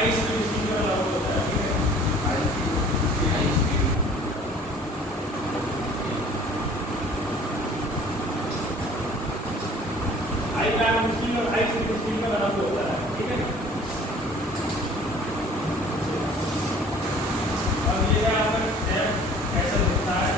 High speed speaker allowed होता है, ठीक है। High speed high carbon steel और हाई स्पीड स्टील का अलाउड होता है, ठीक है। अब ये आपका टैप ऐसा दिखता है,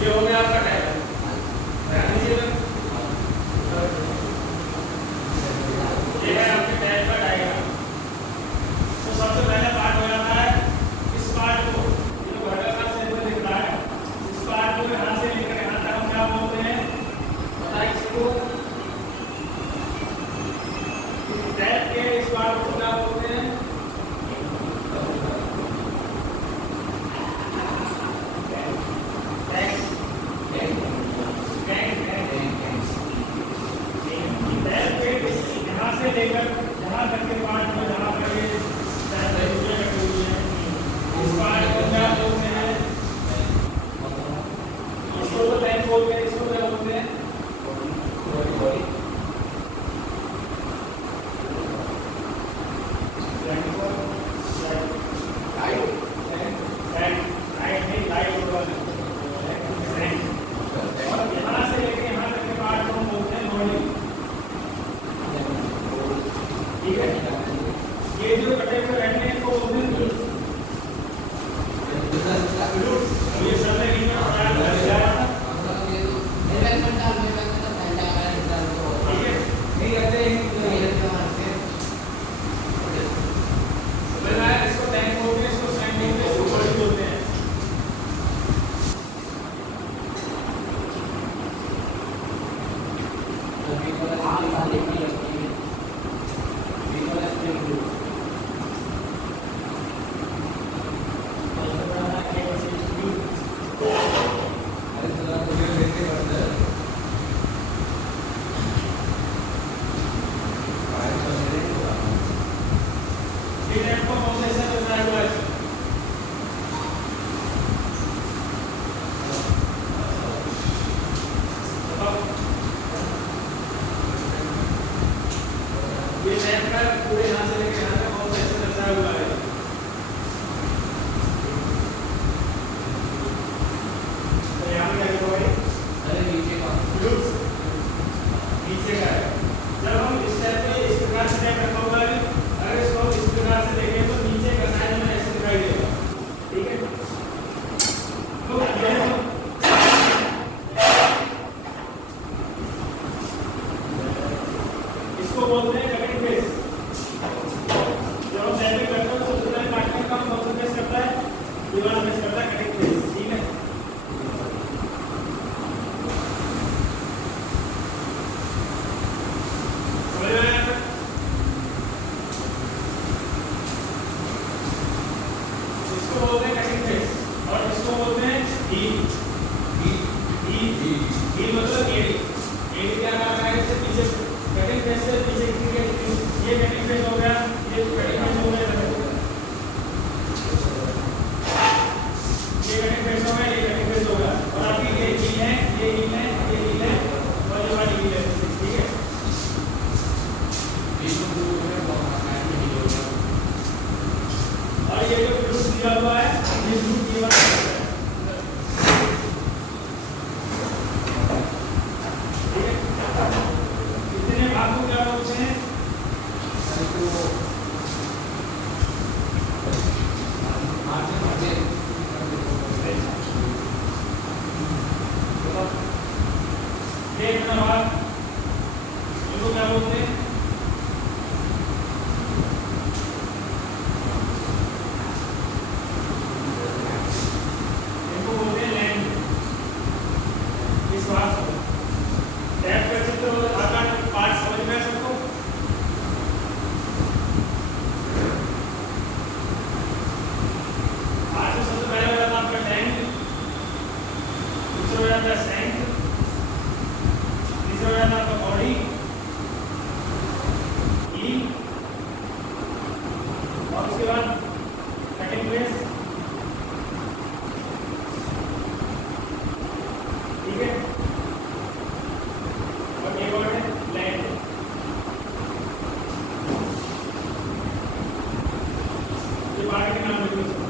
ये हो गया आपका टैप। ध्यान दीजिएगा, ये है आपके टैप का डायग्राम। तो सबसे पहला पार्ट हो जाता है इस पार्ट को, ये जो वर्टिकल सेक्शन दिख रहा है, इस पार्ट को यहाँ से लेकर यहाँ तक हम क्या बोलते हैं, पता है इसको, टैप के इस पार्ट को क्या बोलते हैं, लेकर जहाँ तक के पार्ट में जहाँ पर ये रखी हुई है, इस पार्ट को क्या बोलते हैं, इसको तो टैप बोलते हैं, इसको क्या बोलते हैं, और यहाँ से लेकर यहाँ तक के पार्ट को हम बोलते हैं बॉडी, ठीक है। ये जो कटे हुए रहते हैं इसको बोलते हैं ग्लूट्स। अब ये सब में नीचे बनाया कर दिया है, ठीक है। नहीं करते इसको टैंक बोलते हैं, इसको स्टैंडिंग पे इसको बॉडी बोलते हैं। ये टैप का पूरे यहाँ से लेकर यहाँ तक बहुत ऐसे दर्शाया हुआ है। तो यहाँ पे क्या लिखा हुआ है? अरे नीचे का ग्लूट्स, नीचे का है। जब हम इस टाइप पे इस प्रकार से टैप रखा हुआ है, अगर इसको इस प्रकार से देखें तो नीचे का साइड में ऐसे दिखाई देगा, ठीक है। तो इसको बोलते हैं कटिंग फेस। जब हम टैपिंग करते हैं क्या बोलते हैं? इनको बोलते हैं लैंड। इस बात को टैप कर सकते हो, आकार पार्ट समझ में सबको। आज तो सबसे पहले वाला था आपका टैंक, दूसरा हो जाता है सैंक, तीसरा हो जाता है आपका बॉडी, और उसके बाद कटिंग प्लेस, ठीक है। और एक और है लैंड। ये पार्ट के नाम लिखो।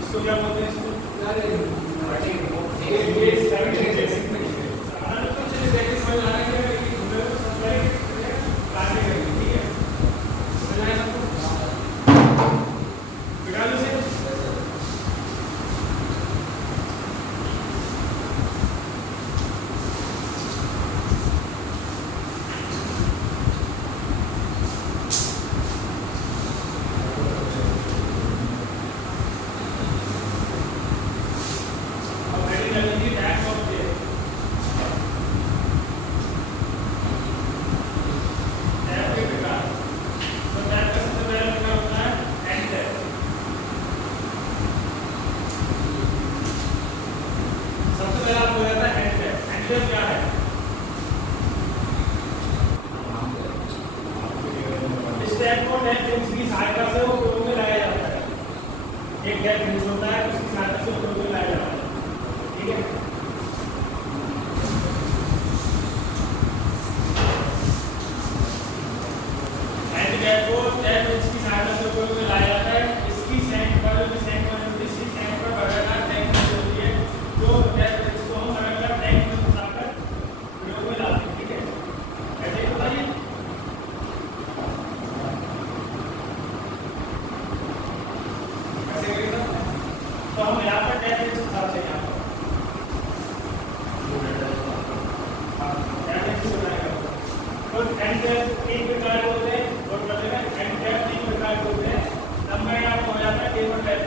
इसको क्या बोलते हैं? क्या है? इस टैप को टैप फिंच की सहायता से वो उपयोग में लाया जाता है। एक टैप फिंच होता है, उसकी सहायता से उपयोग में लाया जाता है, ठीक है। हैंड टैप को टैप फिंच की सहायता से उपयोग में लाया जाता है। इसकी सेंट पर जो सेंट पर जो इसकी सेंट पर बराबर टैंक होती है, जो टैप फिंच को हम अलग-अलग टैंक में फंसाकर प्रयोग में लाते हैं, ठीक है। ऐसे ही बताइए। तो हम यहाँ पर टैप फिंच हिसाब से यहाँ पर टैप फिंच बनाएगा। तो हैंड टैप तीन प्रकार के होते हैं और बताएगा हैंड टैप तीन प्रकार के होते हैं। नंबर आपको हो जाता है टेबल टैप।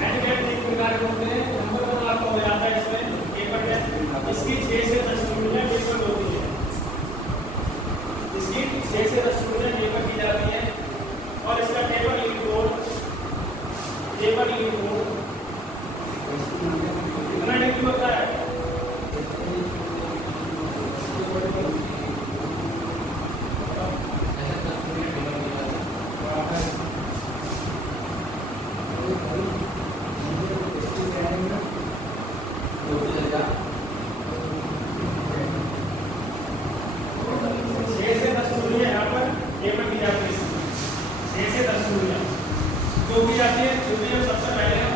हैंड टैप तीन प्रकार के होते हैं। नंबर वन आपको हो जाता है इसमें टेबल टैप। इसकी 6 से 10 चूड़ियां टेबल होती है। इसकी 6 से 10 चूड़ियां टेबल की जाती है और इसका टेबल यूनिट कोड कितना डिग्री होता है? जो भी आती है, जो भी हम सबसे पहले हम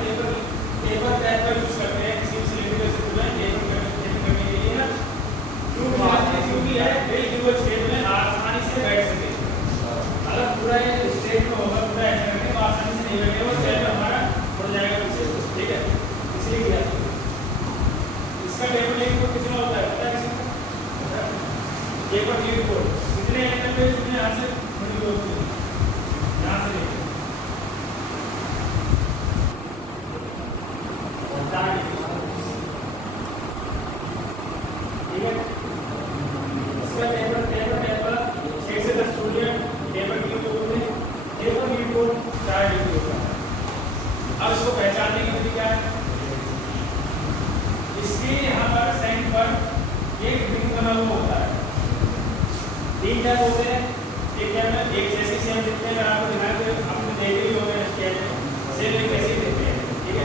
टेबल टैप का यूज करते हैं किसी सिलेंडर से पूरा टेबल करने के लिए ना, क्योंकि है बिल्कुल छेद में आसानी से बैठ सके। अगर पूरा ये स्ट्रेट में होगा, पूरा ऐसा करके तो आसानी से नहीं बैठेगा और टेबल हमारा उड़ जाएगा पीछे, ठीक है। इसलिए किया इसका टेबल एक कोड कितना होता है पता है किसी टेबल यूनिट कोड कितने एंगल पे कितने यहाँ से यहाँ से लेके अब इसको पहचानने की विधि क्या है? इसके यहाँ पर सेंट पर एक रिंग बना हुआ होता है। तीन टैप होते हैं। एक टैप में एक जैसे से हम दिखते हैं, अगर आपको दिखाएं तो आपने देखे ही होंगे स्केच में सेम एक ऐसे ही दिखते हैं, ठीक है।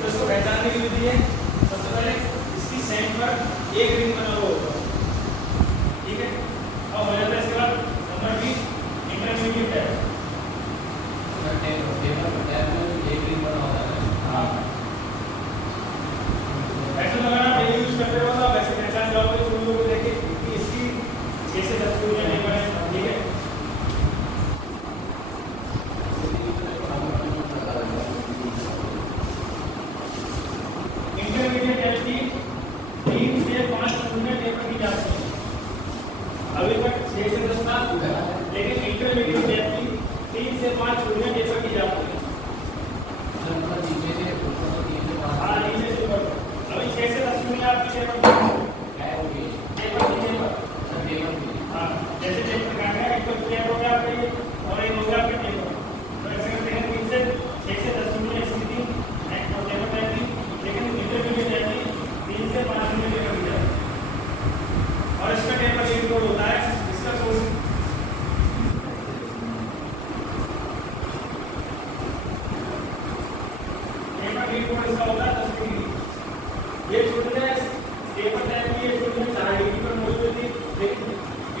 तो इसको पहचानने की विधि है, सबसे पहले इसकी सेंट पर एक रिंग बना हुआ होगा, ठीक है। अब हो जाता है इसके बाद नंबर 20 इंटरमीडिएट टैप। एक रिंग बना होता है। हाँ, ऐसे तो अगर आप डेली यूज करते हो तो आप ऐसे पहचान जाओगे। चूड़ियों को देखिए कि इसकी 6 से 10 चूड़ियां नहीं बने, ठीक है। इंटरमीडिएट टैप की 3 से 5 चूड़ियां टेपर की जाती है। अभी तक 6 से 10 था, लेकिन इंटरमीडिएट टैप की 3 से 5 चूड़ियां टेपर की जाती है। हाँ, नीचे से ऊपर। अभी 6 से 10 चूड़ियां आपकी टेपर हाँ, जैसे टेपर काटना है, एक तो टेप हो गया आपका ये और एक हो गया आपका टेपर। तो ऐसे करते हैं 3 से 6 से 10 चूड़ियां इसकी थी, एक और टेपर टाइप की, लेकिन इंटरमीडिएट टैप की 3 से 5 चूड़ियां टेपर की जाती है। और इसका टेपर रीड कोड होता है, इसका कोड टेपर रीड कोड इसका होता है 10 डिग्री। ये चूड़ियां टेपर टाइप की ये चूड़ियां 4 डिग्री पर मौजूद थी, लेकिन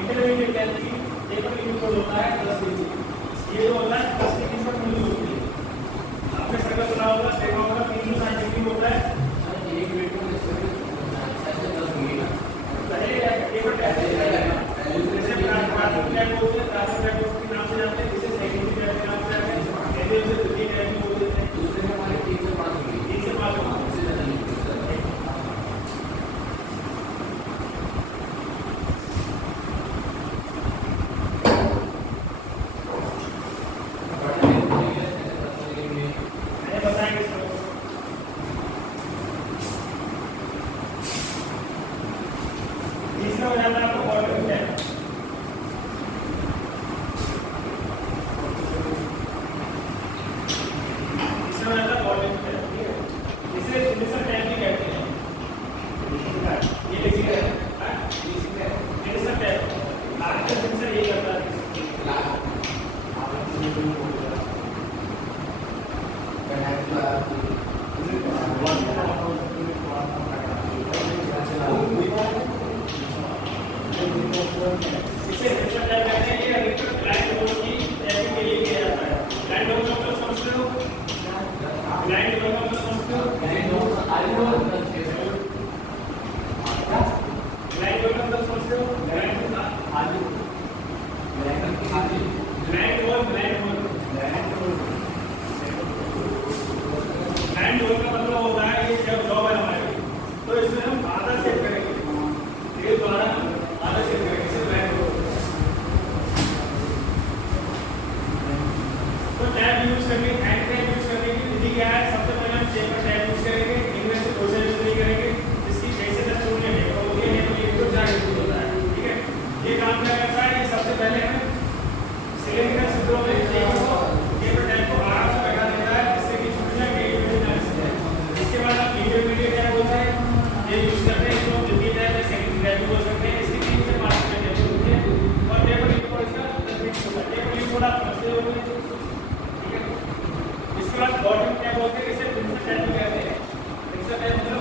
इंटरमीडिएट टैप की टेपर रीड कोड होता है 10 डिग्री। ये जो होता है 10 डिग्री पर मौजूद होती है। आपने सर्कल बना होगा, देखा होगा 360 डिग्री होता है। पहले टेपर टैप जैसे प्राथमिक टैप होते हैं, प्राथमिक टैप के नाम से जाते हैं, जिसे सेकेंडरी टैप के नाम से जाते हैं, कहते हैं उसे द्वितीय टैप भी बोलते हैं। दूसरे में हमारे 3 से 5 डिग्री 3 से 5 उससे ज़्यादा नहीं होता। बताएंगे इसको। तीसरा हो जाता है आपका बॉटम टैप। तीसरा हो जाता है बॉटम टैप, ठीक है। इसे फिनिशर टैप भी कहते हैं। ये लिखिए फिनिशर टैप। लास्ट का फिनिशर यही करता है। इसे फिनिशर टैप कहते हैं। ये अधिकतर ब्लाइंड लोगों की टैपिंग के लिए किया जाता है। ब्लाइंड लोगों का मतलब समझते हो? ब्लाइंड लोगों का मतलब समझते हो? ब्लाइंड लोगों का मतलब समझते हो? ब्लाइंड लोग का मतलब होता है ये जॉब है हमारी, तो इसमें हम आधा सेट करेंगे, ये द्वारा आधा सेट करेंगे, इसे ब्लाइंड रोल। तो टैब यूज करने, हैंड टैब यूज करने की विधि क्या है? सबसे पहले हम चेपर टैब यूज करेंगे। इनमें से दो से यूज नहीं करेंगे, जिसकी 6 से 10 चूड़ियां टेपर होती है, तो ये तो 4 यूज होता है, ठीक है। ये काम क्या करता है? ये सबसे पहले हमें सिलेंडर छिद्रों में टेपर टैब को आराम से बैठा देता है, जिससे कि चूड़ियां कहीं भी ना इसके। इसके बाद आप इंटरमीडिएट टैब होता है, ये यूज करते हैं। इसको द्वितीय टैब या सेकंडरी टैब भी बोल सकते हैं। इसकी 3 से 5 टेपर होती है और टेपर रीड कोड इसका 10 डिग्री होता है। टेपर रीड कोड आप समझते होंगे, ठीक है। इसके बाद बॉटम टैब होते हैं, इसे फिनिशर टैब भी कहते हैं। फिनिशर टैब मतलब